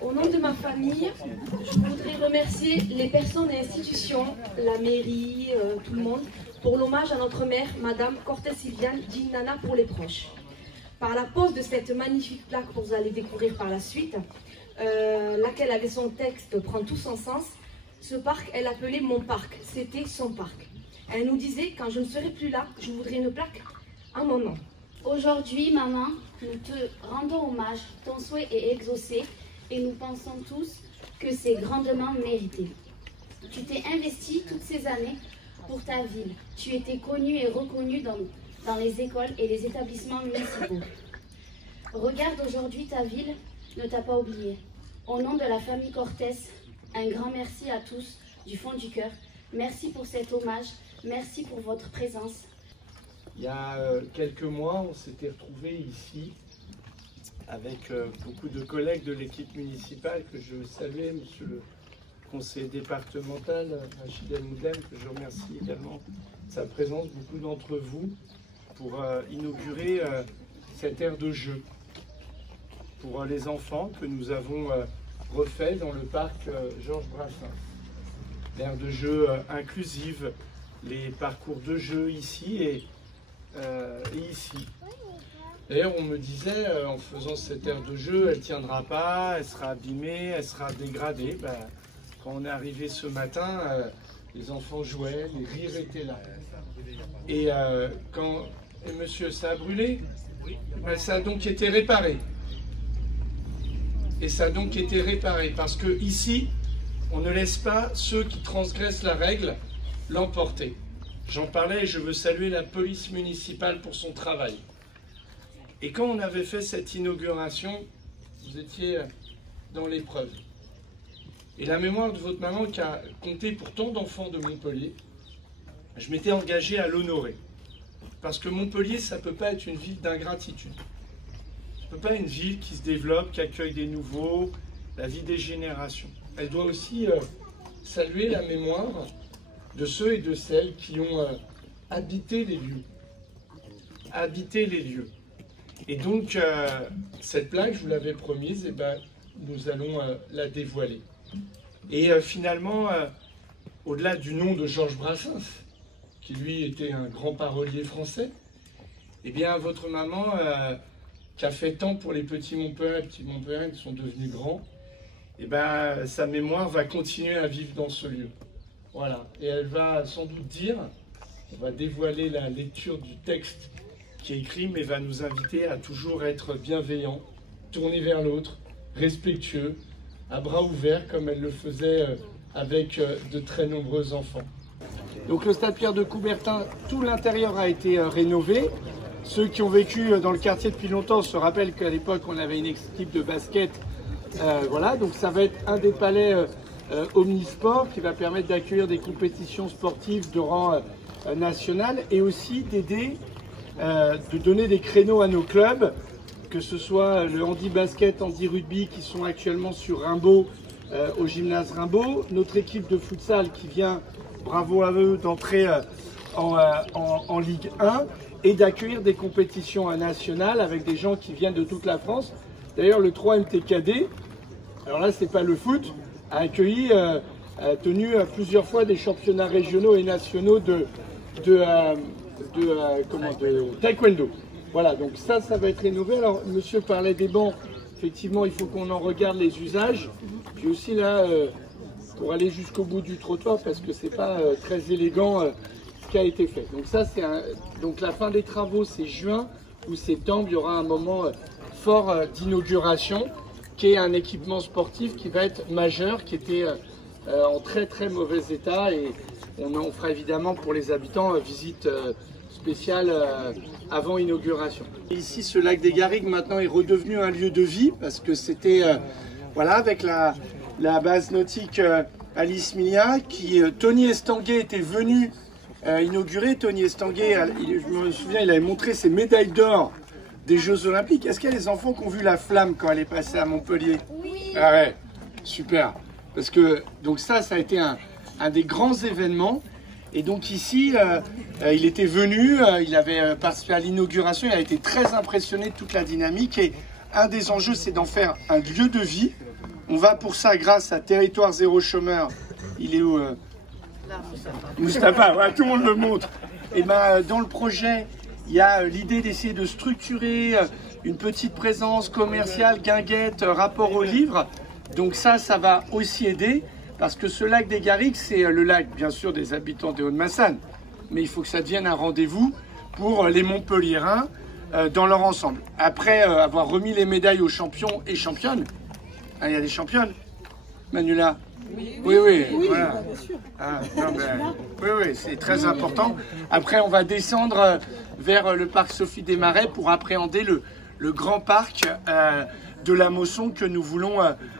Au nom de ma famille, je voudrais remercier les personnes et institutions, la mairie, tout le monde, pour l'hommage à notre mère, Madame Cortès Sylviane, dit Nana pour les proches. Par la pose de cette magnifique plaque que vous allez découvrir par la suite, laquelle avait son texte prend tout son sens, ce parc, elle appelait mon parc, c'était son parc. Elle nous disait, quand je ne serai plus là, je voudrais une plaque à mon nom. Aujourd'hui, maman, nous te rendons hommage, ton souhait est exaucé et nous pensons tous que c'est grandement mérité. Tu t'es investi toutes ces années pour ta ville. Tu étais connue et reconnue dans les écoles et les établissements municipaux. Regarde aujourd'hui ta ville ne t'a pas oublié. Au nom de la famille Cortès, un grand merci à tous du fond du cœur. Merci pour cet hommage, merci pour votre présence. Il y a quelques mois, on s'était retrouvés ici avec beaucoup de collègues de l'équipe municipale que je saluais, monsieur le conseiller départemental, Rachid El Moudem, que je remercie également de sa présence, beaucoup d'entre vous, pour inaugurer cette aire de jeu pour les enfants que nous avons refait dans le parc Georges Brassens. L'aire de jeu inclusive, les parcours de jeu ici et ici. D'ailleurs, on me disait, en faisant cette aire de jeu, elle ne tiendra pas, elle sera abîmée, elle sera dégradée. Ben, quand on est arrivé ce matin, les enfants jouaient, les rires étaient là. Et monsieur, ça a brûlé? Ben, ça a donc été réparé. Et ça a donc été réparé parce que ici, on ne laisse pas ceux qui transgressent la règle l'emporter. J'en parlais et je veux saluer la police municipale pour son travail. Et quand on avait fait cette inauguration, vous étiez dans l'épreuve. Et la mémoire de votre maman qui a compté pour tant d'enfants de Montpellier, je m'étais engagé à l'honorer. Parce que Montpellier, ça ne peut pas être une ville d'ingratitude. Ça ne peut pas être une ville qui se développe, qui accueille des nouveaux, la vie des générations. Elle doit aussi saluer la mémoire de ceux et de celles qui ont habité les lieux. Habité les lieux. Et donc, cette plaque, je vous l'avais promise, et ben, nous allons la dévoiler. Et finalement, au-delà du nom de Georges Brassens, qui lui était un grand parolier français, eh bien, votre maman, qui a fait tant pour les petits Montpelliérains qui sont devenus grands, eh ben, sa mémoire va continuer à vivre dans ce lieu. Voilà. Et elle va sans doute dire, on va dévoiler la lecture du texte qui est écrit, mais va nous inviter à toujours être bienveillants, tournés vers l'autre, respectueux, à bras ouverts, comme elle le faisait avec de très nombreux enfants. Donc le stade Pierre de Coubertin, tout l'intérieur a été rénové. Ceux qui ont vécu dans le quartier depuis longtemps se rappellent qu'à l'époque, on avait une équipe de basket. Voilà, donc ça va être un des palais omnisport qui va permettre d'accueillir des compétitions sportives de rang national et aussi d'aider, de donner des créneaux à nos clubs, que ce soit le handi-basket, handi-rugby qui sont actuellement sur Rimbaud, au gymnase Rimbaud, notre équipe de futsal qui vient, bravo à eux, d'entrer en Ligue 1 et d'accueillir des compétitions nationales avec des gens qui viennent de toute la France. D'ailleurs, le 3MTKD, alors là, c'est pas le foot, a accueilli, tenu plusieurs fois des championnats régionaux et nationaux de taekwondo. Voilà, donc ça va être rénové. Alors, monsieur parlait des bancs. Effectivement, il faut qu'on en regarde les usages. Puis aussi là, pour aller jusqu'au bout du trottoir, parce que c'est pas très élégant ce qui a été fait. Donc ça, donc la fin des travaux, c'est juin ou septembre. Il y aura un moment fort d'inauguration, qui est un équipement sportif qui va être majeur, qui était en très très mauvais état. Et on fera évidemment pour les habitants visite spéciale avant inauguration. Et ici, ce lac des Garrigues maintenant est redevenu un lieu de vie parce que c'était, voilà, avec la base nautique Alice Milia, Tony Estanguet était venu inaugurer. Tony Estanguet, je me souviens, il avait montré ses médailles d'or des Jeux Olympiques. Est-ce qu'il y a des enfants qui ont vu la flamme quand elle est passée à Montpellier? Oui. Ah ouais, super. Parce que donc ça a été un des grands événements. Et donc ici, il était venu, il avait participé à l'inauguration, il a été très impressionné de toute la dynamique. Et un des enjeux, c'est d'en faire un lieu de vie. On va pour ça, grâce à Territoire Zéro Chômeur, il est où Moustapha, voilà, tout le monde le montre. Et ben, dans le projet, il y a l'idée d'essayer de structurer une petite présence commerciale, guinguette, rapport au livre. Donc ça va aussi aider, parce que ce lac des Garrigues, c'est le lac, bien sûr, des habitants des Hauts-de-Massanes. Mais il faut que ça devienne un rendez-vous pour les Montpelliérains dans leur ensemble. Après avoir remis les médailles aux champions et championnes, il y a des championnes, Manuela. Oui, voilà. Oui, c'est très important. Après, on va descendre vers le parc Sophie Desmarais pour appréhender le grand parc de la Mosson que nous voulons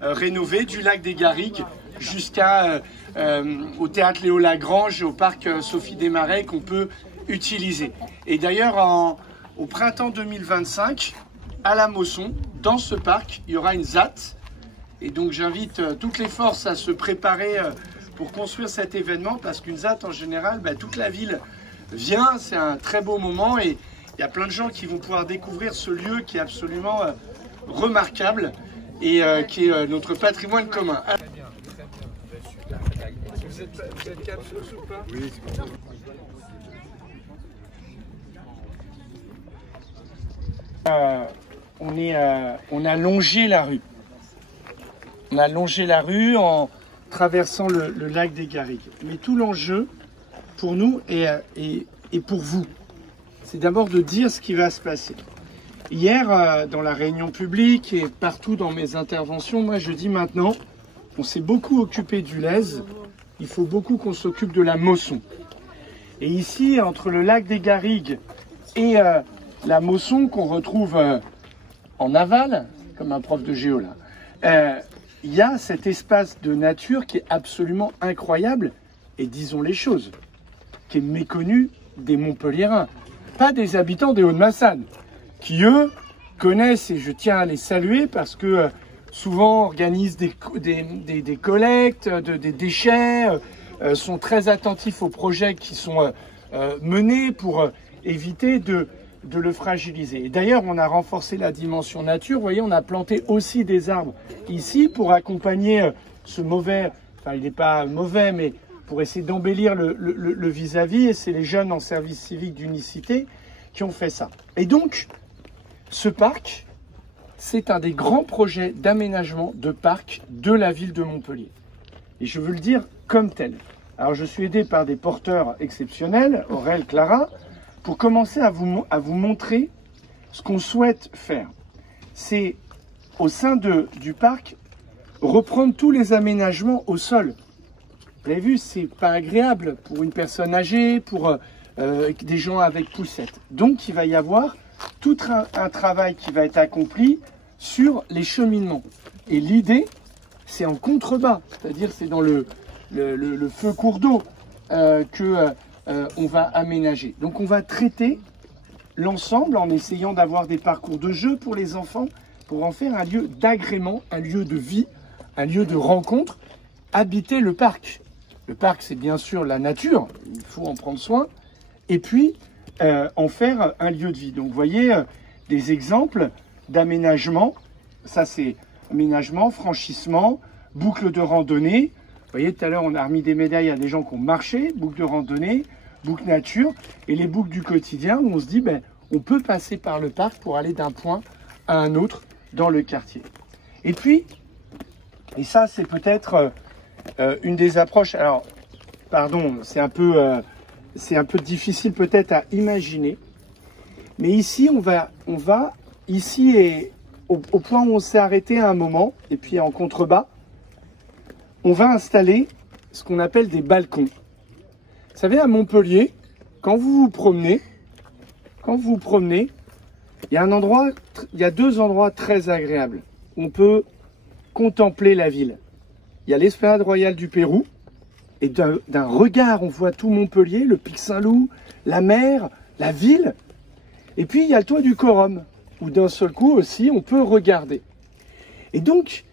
rénover, du lac des Garrigues jusqu'au théâtre Léo Lagrange, au parc Sophie Desmarais qu'on peut utiliser. Et d'ailleurs, au printemps 2025, à la Mosson, dans ce parc, il y aura une ZAT. Et donc j'invite toutes les forces à se préparer pour construire cet événement, parce qu'une ZAT en général, toute la ville vient, c'est un très beau moment et il y a plein de gens qui vont pouvoir découvrir ce lieu qui est absolument remarquable et qui est notre patrimoine commun. Vous êtes capsus ou pas? Oui, c'est bon. On a longé la rue. On a longé la rue en traversant le lac des Garrigues. Mais tout l'enjeu pour nous et pour vous, c'est d'abord de dire ce qui va se passer. Hier, dans la réunion publique et partout dans mes interventions, moi je dis maintenant, on s'est beaucoup occupé du Lez, il faut beaucoup qu'on s'occupe de la Mosson. Et ici, entre le lac des Garrigues et la Mosson qu'on retrouve en aval, comme un prof de géo là, il y a cet espace de nature qui est absolument incroyable, et disons les choses, qui est méconnu des Montpelliérains, pas des habitants des Hauts-de-Massanes, qui eux connaissent, et je tiens à les saluer parce que souvent organisent des collectes, des déchets, sont très attentifs aux projets qui sont menés pour éviter de le fragiliser. Et d'ailleurs, on a renforcé la dimension nature. Vous voyez, on a planté aussi des arbres ici pour accompagner ce mauvais, enfin il n'est pas mauvais, mais pour essayer d'embellir le vis-à-vis. Et c'est les jeunes en service civique d'Unicité qui ont fait ça. Et donc, ce parc, c'est un des grands projets d'aménagement de parc de la ville de Montpellier. Et je veux le dire comme tel. Alors, je suis aidé par des porteurs exceptionnels, Aurel, Clara, pour commencer à vous montrer ce qu'on souhaite faire. C'est, au sein du parc, reprendre tous les aménagements au sol. Vous avez vu, c'est pas agréable pour une personne âgée, pour des gens avec poussette. Donc, il va y avoir tout un travail qui va être accompli sur les cheminements. Et l'idée, c'est en contrebas, c'est-à-dire c'est dans le feu cours d'eau on va aménager. Donc on va traiter l'ensemble en essayant d'avoir des parcours de jeu pour les enfants, pour en faire un lieu d'agrément, un lieu de vie, un lieu de rencontre, habiter le parc. Le parc, c'est bien sûr la nature, il faut en prendre soin, et puis en faire un lieu de vie. Donc vous voyez des exemples d'aménagement, ça c'est aménagement, franchissement, boucle de randonnée. Vous voyez, tout à l'heure, on a remis des médailles à des gens qui ont marché, boucle de randonnée, boucle nature, et les boucles du quotidien où on se dit, on peut passer par le parc pour aller d'un point à un autre dans le quartier. Et puis, et ça, c'est peut-être une des approches, alors, pardon, c'est un peu difficile peut-être à imaginer, mais ici, on va ici, et au point où on s'est arrêté à un moment, et puis en contrebas, on va installer ce qu'on appelle des balcons. Vous savez, à Montpellier, quand vous vous promenez, il y a deux endroits très agréables où on peut contempler la ville. Il y a l'Esplanade Royale du Pérou, et d'un regard, on voit tout Montpellier, le Pic Saint-Loup, la mer, la ville. Et puis, il y a le toit du Corum, où d'un seul coup aussi, on peut regarder. Et donc,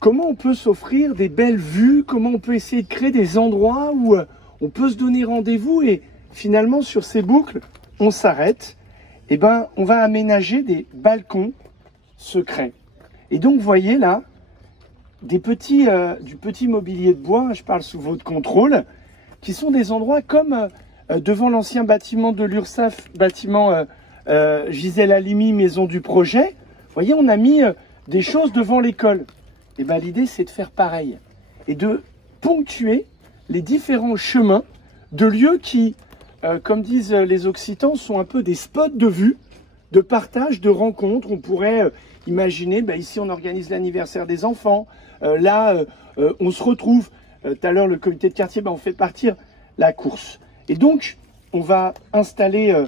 comment on peut s'offrir des belles vues? Comment on peut essayer de créer des endroits où on peut se donner rendez-vous et finalement sur ces boucles, on s'arrête. Et ben, on va aménager des balcons secrets. Et donc, vous voyez là, du petit mobilier de bois, je parle sous votre contrôle, qui sont des endroits comme devant l'ancien bâtiment de l'URSSAF, bâtiment Gisèle Halimi, maison du projet. Vous voyez, on a mis des choses devant l'école. Et ben, l'idée, c'est de faire pareil et de ponctuer les différents chemins de lieux qui, comme disent les Occitans, sont un peu des spots de vue, de partage, de rencontres. On pourrait imaginer, ici on organise l'anniversaire des enfants, là on se retrouve, tout à l'heure le comité de quartier, on fait partir la course. Et donc on va installer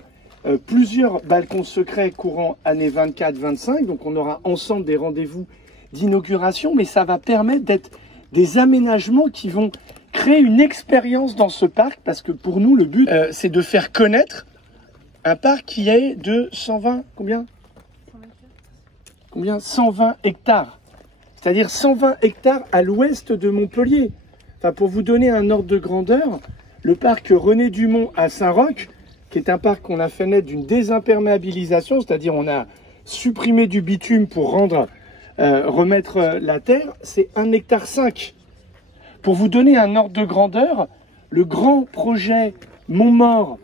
plusieurs balcons secrets courant années 24-25, donc on aura ensemble des rendez-vous d'inauguration, mais ça va permettre d'être des aménagements qui vont créer une expérience dans ce parc, parce que pour nous, le but, c'est de faire connaître un parc qui est de 120, combien 120 hectares. C'est-à-dire 120 hectares à l'ouest de Montpellier. Enfin, pour vous donner un ordre de grandeur, le parc René Dumont à Saint-Roch, qui est un parc qu'on a fait naître d'une désimperméabilisation, c'est-à-dire on a supprimé du bitume pour remettre la terre, c'est 1,5 hectare. Pour vous donner un ordre de grandeur, le grand projet Montmort,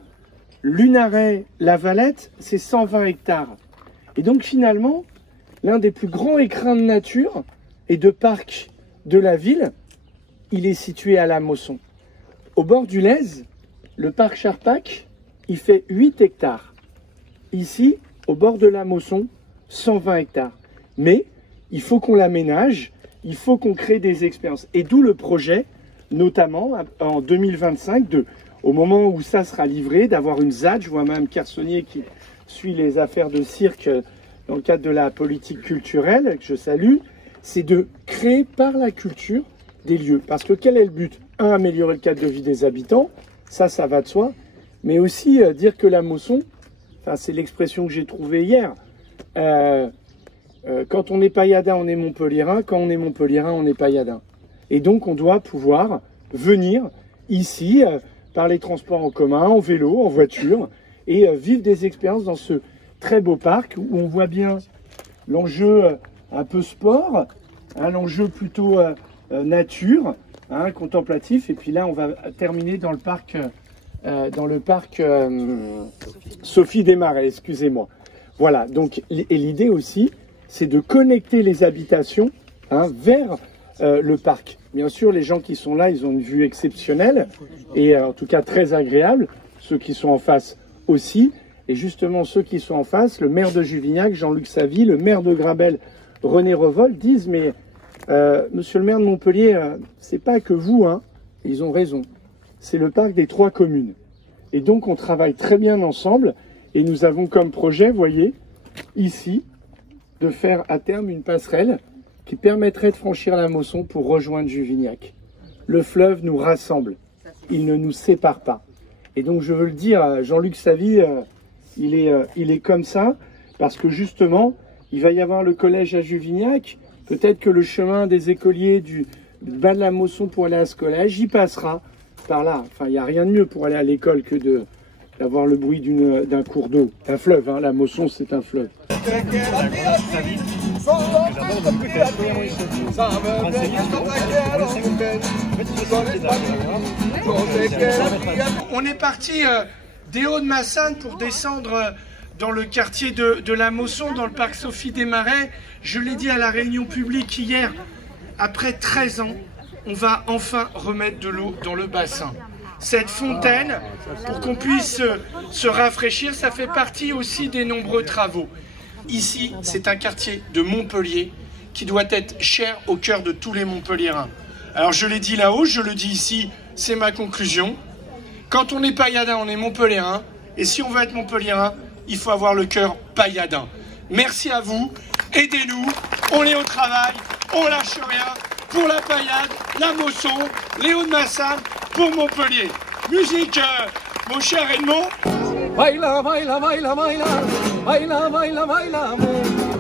Lunaret, La Valette, c'est 120 hectares. Et donc finalement, l'un des plus grands écrins de nature et de parc de la ville, il est situé à La Mosson. Au bord du Lèze, le parc Charpac, il fait 8 hectares. Ici, au bord de La Mosson, 120 hectares. Mais il faut qu'on l'aménage, il faut qu'on crée des expériences. Et d'où le projet, notamment en 2025, au moment où ça sera livré, d'avoir une ZAD. Je vois même Kersonnier qui suit les affaires de cirque dans le cadre de la politique culturelle, que je salue. C'est de créer par la culture des lieux. Parce que quel est le but? Améliorer le cadre de vie des habitants, ça va de soi. Mais aussi dire que La Mosson, c'est l'expression que j'ai trouvée hier, quand on est pailladin, on est montpelliérain. Quand on est montpelliérain, on est pailladin. Et donc, on doit pouvoir venir ici par les transports en commun, en vélo, en voiture, et vivre des expériences dans ce très beau parc où on voit bien l'enjeu un peu sport, l'enjeu plutôt nature, contemplatif. Et puis là, on va terminer dans le parc, Sophie Desmarais, excusez-moi. Voilà, donc, et l'idée aussi, c'est de connecter les habitations vers le parc. Bien sûr, les gens qui sont là, ils ont une vue exceptionnelle et en tout cas très agréable. Ceux qui sont en face aussi. Et justement, ceux qui sont en face, le maire de Juvignac, Jean-Luc Savy, le maire de Grabel, René Revol, disent « Mais monsieur le maire de Montpellier, c'est pas que vous, Ils ont raison. C'est le parc des 3 communes. Et donc, on travaille très bien ensemble. Et nous avons comme projet, vous voyez, ici, de faire à terme une passerelle qui permettrait de franchir la Mosson pour rejoindre Juvignac. Le fleuve nous rassemble, il ne nous sépare pas. Et donc je veux le dire, Jean-Luc Savy, il est comme ça, parce que justement, il va y avoir le collège à Juvignac, peut-être que le chemin des écoliers du bas de la Mosson pour aller à ce collège, il passera par là. Enfin, il n'y a rien de mieux pour aller à l'école que d'avoir le bruit d'un cours d'eau, un fleuve, la Mosson c'est un fleuve. On est parti des Hauts-de-Massagne pour descendre dans le quartier de La Mosson, dans le parc Sophie Desmarais. Je l'ai dit à la réunion publique hier, après 13 ans, on va enfin remettre de l'eau dans le bassin. Cette fontaine, pour qu'on puisse se rafraîchir, ça fait partie aussi des nombreux travaux. Ici, c'est un quartier de Montpellier qui doit être cher au cœur de tous les Montpelliérains. Alors je l'ai dit là-haut, je le dis ici, c'est ma conclusion. Quand on est pailladin, on est Montpelliérain. Et si on veut être Montpelliérain, il faut avoir le cœur pailladin. Merci à vous, aidez-nous, on est au travail, on lâche rien. Pour la paillade, la Mosson, les Hauts-de-Massagne, pour Montpellier. Musique, mon cher Edmond. Baila, baila, baila, baila, baila, baila, baila,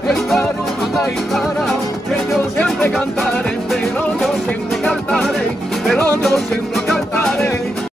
esta rumba gitana, que yo siempre cantaré, pero yo siempre cantaré, pero yo siempre cantaré.